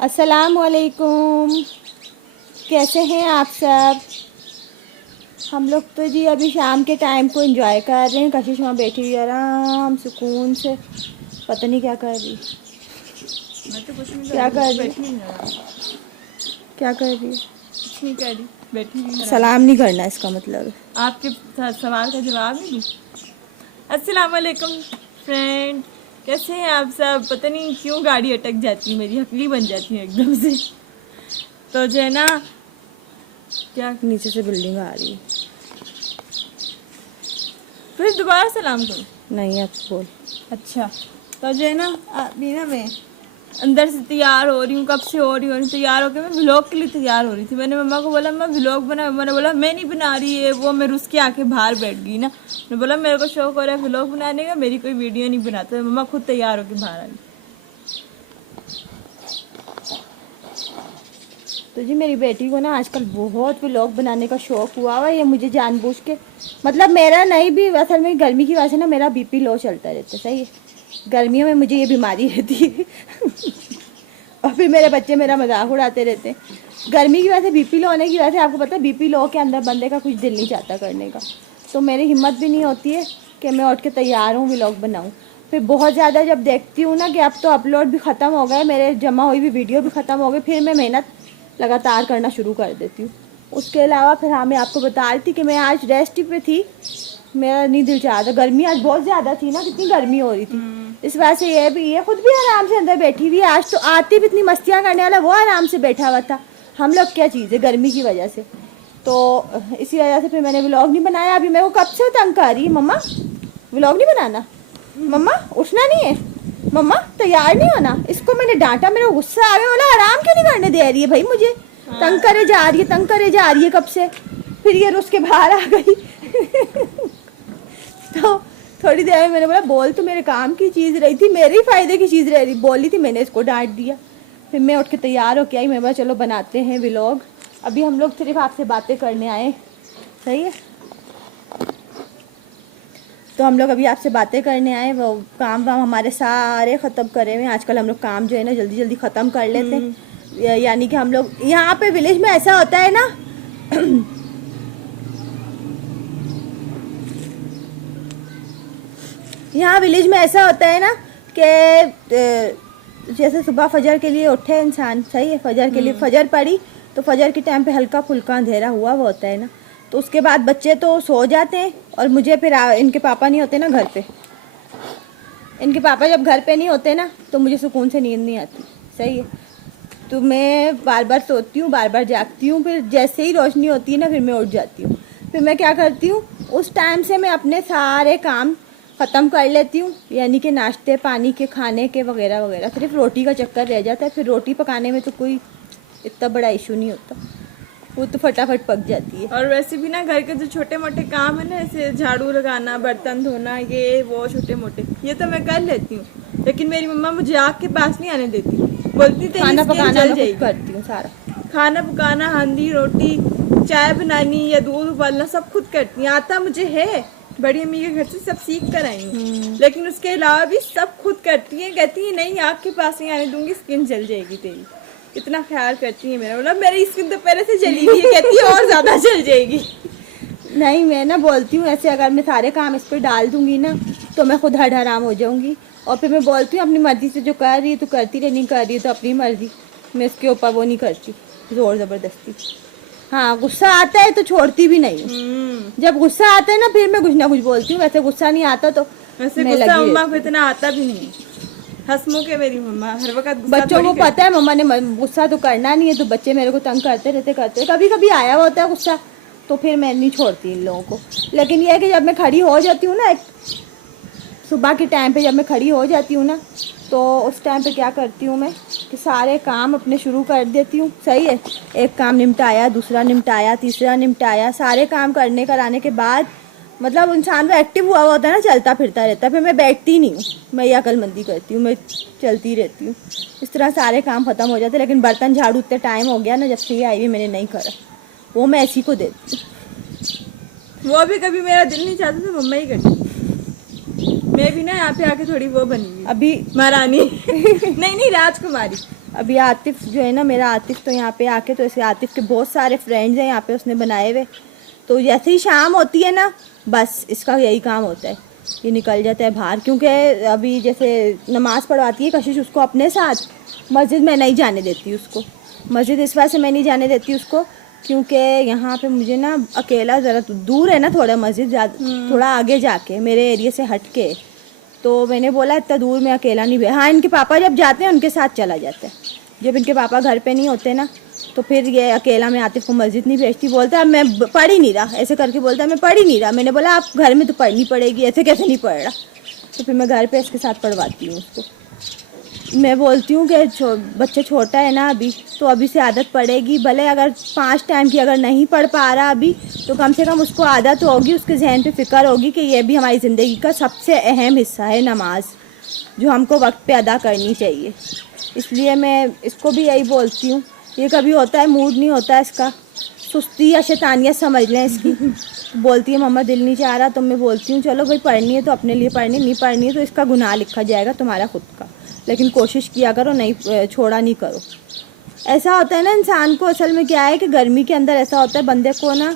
अस्सलामुअलैकुम, कैसे हैं आप सब। हम लोग तो जी अभी शाम के टाइम को एंजॉय कर रहे हैं। कशिश वहाँ बैठी हुई आराम सुकून से, पता नहीं क्या कर रही। मैं तो कुछ नहीं क्या कर रही बैठी हूँ। क्या कर रही कुछ नहीं कर रही, बैठी हुई हूँ। सलाम नहीं करना इसका मतलब। आपके सवाल का जवाब नहीं दूँ। अस्सलाम वालेकुम फ्रेंड, कैसे हैं आप सब। पता नहीं क्यों गाड़ी अटक जाती है, मेरी हकली बन जाती है एकदम से। तो जो है ना, क्या नीचे से बिल्डिंग आ रही है। फिर दोबारा सलाम करूँ। नहीं अब बोल। अच्छा, तो जो है ना, अभी ना मैं अंदर से तैयार हो रही हूँ, कब से हो रही हूँ। तैयार होकर मैं व्लॉग के लिए तैयार हो रही थी। मैंने मम्मा को बोला, मम्मा व्लॉग बना। मम्मा ने बोला मैं नहीं बना रही है। वो मैं रुस के आके बाहर बैठ गई ना। मैं बोला मेरे को शौक हो रहा है व्लॉग बनाने का, मेरी कोई वीडियो नहीं बनाता। तो मम्मा खुद तैयार होकर बाहर आ गई। तो जी मेरी बेटी को ना आजकल बहुत व्लॉग बनाने का शौक हुआ हुआ है। ये मुझे जानबूझ के, मतलब मेरा नहीं भी, असल में गर्मी की वजह से ना मेरा बीपी लो चलता रहता है। सही है, गर्मियों में मुझे ये बीमारी रहती है और फिर मेरे बच्चे मेरा मजाक उड़ाते रहते हैं। गर्मी की वजह से, बीपी लो होने की वजह से, आपको पता है बीपी लो के अंदर बंदे का कुछ दिल नहीं चाहता करने का। तो मेरी हिम्मत भी नहीं होती है कि मैं उठ के तैयार हूँ व्लॉग बनाऊँ। फिर बहुत ज़्यादा जब देखती हूँ ना कि अब तो अपलोड भी ख़त्म हो गए, मेरे जमा हुई भी वीडियो भी ख़त्म हो गई, फिर मैं मेहनत लगातार करना शुरू कर देती हूँ। उसके अलावा फिर हाँ, मैं आपको बता रही थी कि मैं आज रेस्ट पे थी, मेरा नहीं दिल चाह रहा। गर्मी आज बहुत ज़्यादा थी ना, कितनी गर्मी हो रही थी। इस वजह से ये खुद भी आराम से अंदर बैठी हुई। आज तो आती भी इतनी मस्तियाँ करने वाला, वो आराम से बैठा हुआ था। हम लोग क्या चीज़ है गर्मी की वजह से। तो इसी वजह से फिर मैंने व्लॉग नहीं बनाया। अभी मेरे को कब से तंग कर रही है, मम्मा व्लॉग नहीं बनाना, मम्मा उठना नहीं है, मम्मा तैयार नहीं होना। इसको मैंने डांटा, मेरा गुस्सा आ गया। बोला आराम क्यों नहीं करने दे रही है भाई मुझे। तंग करे जा रही है, तंग करे जा रही है कब से। फिर ये रुस के बाहर आ गई तो थोड़ी देर में मैंने बोला बोल, तो मेरे काम की चीज़ रही थी, मेरे ही फायदे की चीज़ रही बोली थी। मैंने इसको डांट दिया। फिर मैं उठ के तैयार होके आई। मैं बोला चलो बनाते हैं व्लॉग। अभी हम लोग सिर्फ आपसे बातें करने आए। सही है, तो हम लोग अभी आपसे बातें करने आए। वो काम वाम हमारे सारे ख़त्म करे हुए हैं। आजकल हम लोग काम जो है ना जल्दी जल्दी ख़त्म कर लेते हैं। यानी कि हम लोग यहाँ पे विलेज में ऐसा होता है ना यहाँ विलेज में ऐसा होता है ना कि जैसे सुबह फजर के लिए उठे इंसान, सही है, फजर के लिए फजर पड़ी तो फजर के टाइम पे हल्का फुल्का अंधेरा हुआ वो होता है ना। तो उसके बाद बच्चे तो सो जाते हैं और मुझे फिर इनके पापा नहीं होते ना घर पे। इनके पापा जब घर पे नहीं होते ना तो मुझे सुकून से नींद नहीं आती। सही है, तो मैं बार बार सोती हूँ, बार बार जागती हूँ। फिर जैसे ही रोशनी होती है ना फिर मैं उठ जाती हूँ। फिर मैं क्या करती हूँ, उस टाइम से मैं अपने सारे काम ख़त्म कर लेती हूँ। यानी कि नाश्ते पानी के, खाने के वगैरह वगैरह। सिर्फ रोटी का चक्कर रह जाता है। फिर रोटी पकाने में तो कोई इतना बड़ा इशू नहीं होता, वो तो फटाफट पक जाती है। और वैसे भी ना घर के जो छोटे मोटे काम है ना, जैसे झाड़ू लगाना, बर्तन धोना, ये वो छोटे मोटे, ये तो मैं कर लेती हूँ। लेकिन मेरी मम्मा मुझे आग के पास नहीं आने देती, बोलती थी खाना पकाना मैं करती हूँ सारा। खाना पकाना, हंदी रोटी, चाय बनानी या दूध उबालना सब खुद करती हैं। आता मुझे है, बड़ी अम्मी के घर से सब सीख कर आई हूँ। लेकिन उसके अलावा भी सब खुद करती हैं। कहती है नहीं आग के पास नहीं आने दूंगी, स्किन जल जाएगी तेरी। इतना ख्याल करती है मेरा। मतलब मेरी स्किन तो पहले से जली हुई है, कहती है और ज्यादा जल जाएगी। नहीं, मैं ना बोलती हूँ ऐसे, अगर मैं सारे काम इस पर डाल दूंगी ना तो मैं खुद हड हराम हो जाऊंगी। और फिर मैं बोलती हूँ अपनी मर्जी से जो कर रही है तो करती रहे, नहीं कर रही है तो अपनी मर्जी। मैं इसके ऊपर वो नहीं करती जोर ज़बरदस्ती। हाँ, गुस्सा आता है तो छोड़ती भी नहीं हूँ। जब गुस्सा आता है ना फिर मैं कुछ ना कुछ बोलती हूँ। वैसे गुस्सा नहीं आता तो वैसे गुस्सा मम्मा को इतना आता भी नहीं है। हंसमुख है मेरी मम्मा, हर वक्त बच्चों को पता है मम्मा ने गुस्सा तो करना नहीं है, तो बच्चे मेरे को तंग करते रहते कभी कभी आया हुआ होता है गुस्सा, तो फिर मैं नहीं छोड़ती इन लोगों को। लेकिन यह है कि जब मैं खड़ी हो जाती हूँ ना, सुबह के टाइम पे जब मैं खड़ी हो जाती हूँ ना, तो उस टाइम पे क्या करती हूँ मैं कि सारे काम अपने शुरू कर देती हूँ। सही है, एक काम निपटाया, दूसरा निपटाया, तीसरा निपटाया। सारे काम करने कराने के बाद मतलब इंसान वो एक्टिव हुआ होता है ना, चलता फिरता रहता है। फिर मैं बैठती नहीं हूँ, मैं ये अक्लमंदी करती हूँ, मैं चलती रहती हूँ। इस तरह सारे काम ख़त्म हो जाते हैं। लेकिन बर्तन झाड़ू इतने टाइम हो गया ना जब से ये आई हुई, मैंने नहीं करा, वो मैं ऐसी को देती हूँ। वो भी कभी मेरा दिल नहीं चाहता तो मम्मा ही करती। मैं भी ना यहाँ पे आके थोड़ी वो बनी हुई अभी महारानी नहीं राजकुमारी। अभी आतिफ जो है ना, मेरा आतिफ तो यहाँ पे आके, तो इसके आतिफ के बहुत सारे फ्रेंड्स हैं यहाँ पे उसने बनाए हुए। तो जैसे ही शाम होती है ना, बस इसका यही काम होता है, ये निकल जाता है बाहर। क्योंकि अभी जैसे नमाज़ पढ़वाती है कशिश उसको अपने साथ, मस्जिद में नहीं जाने देती उसको। मस्जिद इस वजह से मैं नहीं जाने देती उसको क्योंकि यहाँ पे मुझे ना अकेला ज़रा दूर है ना, थोड़ा मस्जिद थोड़ा आगे जाके मेरे एरिया से हट के, तो मैंने बोला इतना दूर में अकेला नहीं हाँ, इनके पापा जब जाते हैं उनके साथ चला जाता है, जब इनके पापा घर पे नहीं होते ना, तो फिर ये अकेला मैं आतिफ को मस्जिद नहीं भेजती। बोलता है मैं पढ़ ही नहीं रहा, ऐसे करके बोलता है मैं पढ़ ही नहीं रहा। मैंने बोला आप घर में तो पढ़नी पड़ेगी, ऐसे कैसे नहीं पढ़ रहा। तो फिर मैं घर पे इसके साथ पढ़वाती हूँ उसको। मैं बोलती हूँ कि बच्चा छोटा है ना अभी, तो अभी से आदत पड़ेगी। भले अगर 5 टाइम की अगर नहीं पढ़ पा रहा अभी, तो कम से कम उसको आदत होगी, उसके जहन पे फ़िक्र होगी कि ये भी हमारी ज़िंदगी का सबसे अहम हिस्सा है, नमाज जो हमको वक्त पे अदा करनी चाहिए। इसलिए मैं इसको भी यही बोलती हूँ। ये कभी होता है मूड नहीं होता है इसका, सुस्ती या शैतानियत समझ लें इसकी। बोलती है मम्मा दिल नहीं चाह रहा, तो मैं बोलती हूँ चलो भाई पढ़नी है तो अपने लिए पढ़नी, नहीं पढ़नी है तो इसका गुनाह लिखा जाएगा तुम्हारा खुद का, लेकिन कोशिश किया करो, नहीं छोड़ा नहीं करो। ऐसा होता है ना इंसान को, असल में क्या है कि गर्मी के अंदर ऐसा होता है बंदे को ना,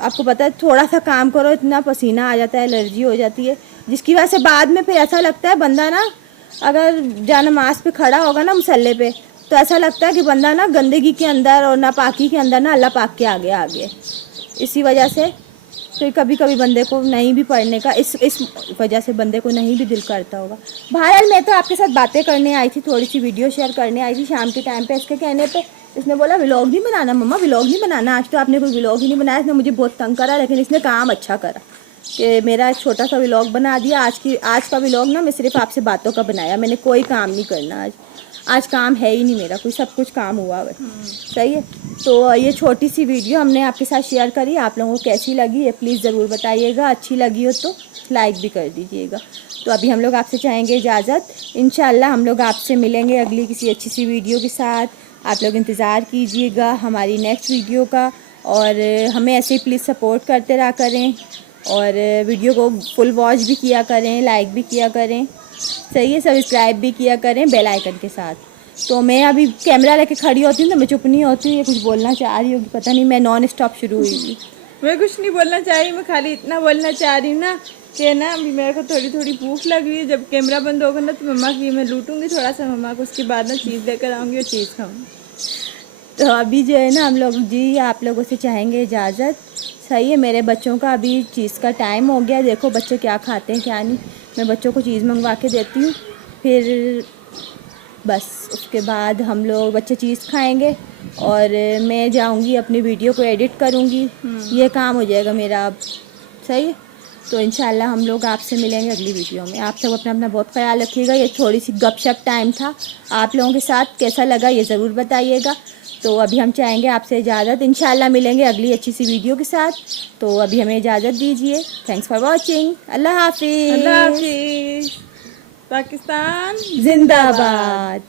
आपको पता है थोड़ा सा काम करो इतना पसीना आ जाता है, एलर्जी हो जाती है, जिसकी वजह से बाद में फिर ऐसा लगता है बंदा ना, अगर जा नमाज पे खड़ा होगा ना मुसल्ले पे, तो ऐसा लगता है कि बंदा ना गंदगी के अंदर और नापाकी के अंदर ना अल्लाह पाक के आगे आ गया। इसी वजह से फिर कभी कभी बंदे को नहीं भी पढ़ने का, इस वजह से बंदे को नहीं भी दिल करता होगा। बहरहाल मैं तो आपके साथ बातें करने आई थी, थोड़ी सी वीडियो शेयर करने आई थी शाम के टाइम पे। इसके कहने पे इसने बोला व्लॉग नहीं बनाना मम्मा, व्लॉग नहीं बनाना, आज तो आपने कोई व्लॉग ही नहीं बनाया। इसने मुझे बहुत तंग करा, लेकिन इसने काम अच्छा करा कि मेरा एक छोटा सा व्लॉग बना दिया। आज का व्लॉग ना मैं सिर्फ आपसे बातों का बनाया, मैंने कोई काम नहीं करना आज काम है ही नहीं मेरा कोई, सब कुछ काम हुआ है। सही है। तो ये छोटी सी वीडियो हमने आपके साथ शेयर करी, आप लोगों को कैसी लगी ये प्लीज़ ज़रूर बताइएगा। अच्छी लगी हो तो लाइक भी कर दीजिएगा। तो अभी हम लोग आपसे चाहेंगे इजाज़त। इंशाल्लाह हम लोग आपसे मिलेंगे अगली किसी अच्छी सी वीडियो के साथ। आप लोग इंतज़ार कीजिएगा हमारी नेक्स्ट वीडियो का, और हमें ऐसे ही प्लीज़ सपोर्ट करते रहा करें, और वीडियो को फुल वॉच भी किया करें, लाइक भी किया करें, सही है, सब्सक्राइब भी किया करें बेल आइकन के साथ। तो मैं अभी कैमरा लेके खड़ी होती हूँ तो मैं चुप नहीं होती हूँ, ये कुछ बोलना चाह रही होगी पता नहीं, मैं नॉन स्टॉप शुरू हुई थी। मैं कुछ नहीं बोलना चाह रही, मैं खाली इतना बोलना चाह रही हूँ ना कि ना अभी मेरे को थोड़ी थोड़ी भूख लग रही है। जब कैमरा बंद होगा ना तो मम्मा की मैं लूटूंगी थोड़ा सा मम्मा को, उसके बाद ना चीज़ लेकर आऊँगी और चीज़ खाऊँगी। तो अभी जो है ना हम लोग जी आप लोगों से चाहेंगे इजाज़त। सही है, मेरे बच्चों का अभी चीज़ का टाइम हो गया, देखो बच्चे क्या खाते हैं क्या नहीं, मैं बच्चों को चीज़ मंगवा के देती हूँ, फिर बस उसके बाद हम लोग बच्चे चीज़ खाएंगे और मैं जाऊंगी अपनी वीडियो को एडिट करूंगी, ये काम हो जाएगा मेरा अब। सही है। तो इंशाल्लाह हम लोग आपसे मिलेंगे अगली वीडियो में। आप सब अपना बहुत ख्याल रखिएगा। ये थोड़ी सी गपशप टाइम था आप लोगों के साथ, कैसा लगा ये ज़रूर बताइएगा। तो अभी हम चाहेंगे आपसे इजाज़त, इंशाल्लाह मिलेंगे अगली अच्छी सी वीडियो के साथ। तो अभी हमें इजाज़त दीजिए। Thanks for watching. अल्लाह हाफिज़। अल्लाह हाफिज़। पाकिस्तान जिंदाबाद।